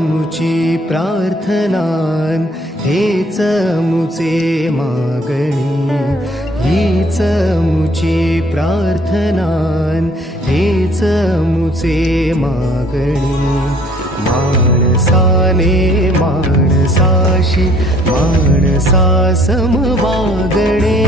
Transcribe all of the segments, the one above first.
मुची प्रार्थनान हेच मुचे मागणी, हीच मुची प्रार्थनान हेच मुचे मागणी. माणसाने माणसाशी माणसा सम वागणे,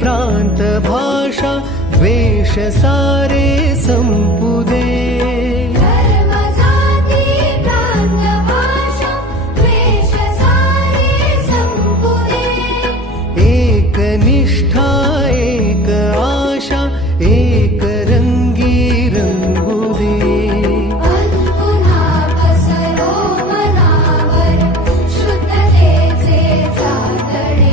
प्रांत भाषा द्वेष सारे संपू दे. धर्म जाती प्रांत भाषा द्वेष सारे संपू दे. एक निष्ठा एक आशा एक रंगी रंगू दे. पुन्हा पसरो मनावर शुद्धतेचे चांदणे.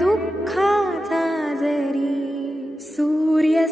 दुःखाचा जरी सूर्य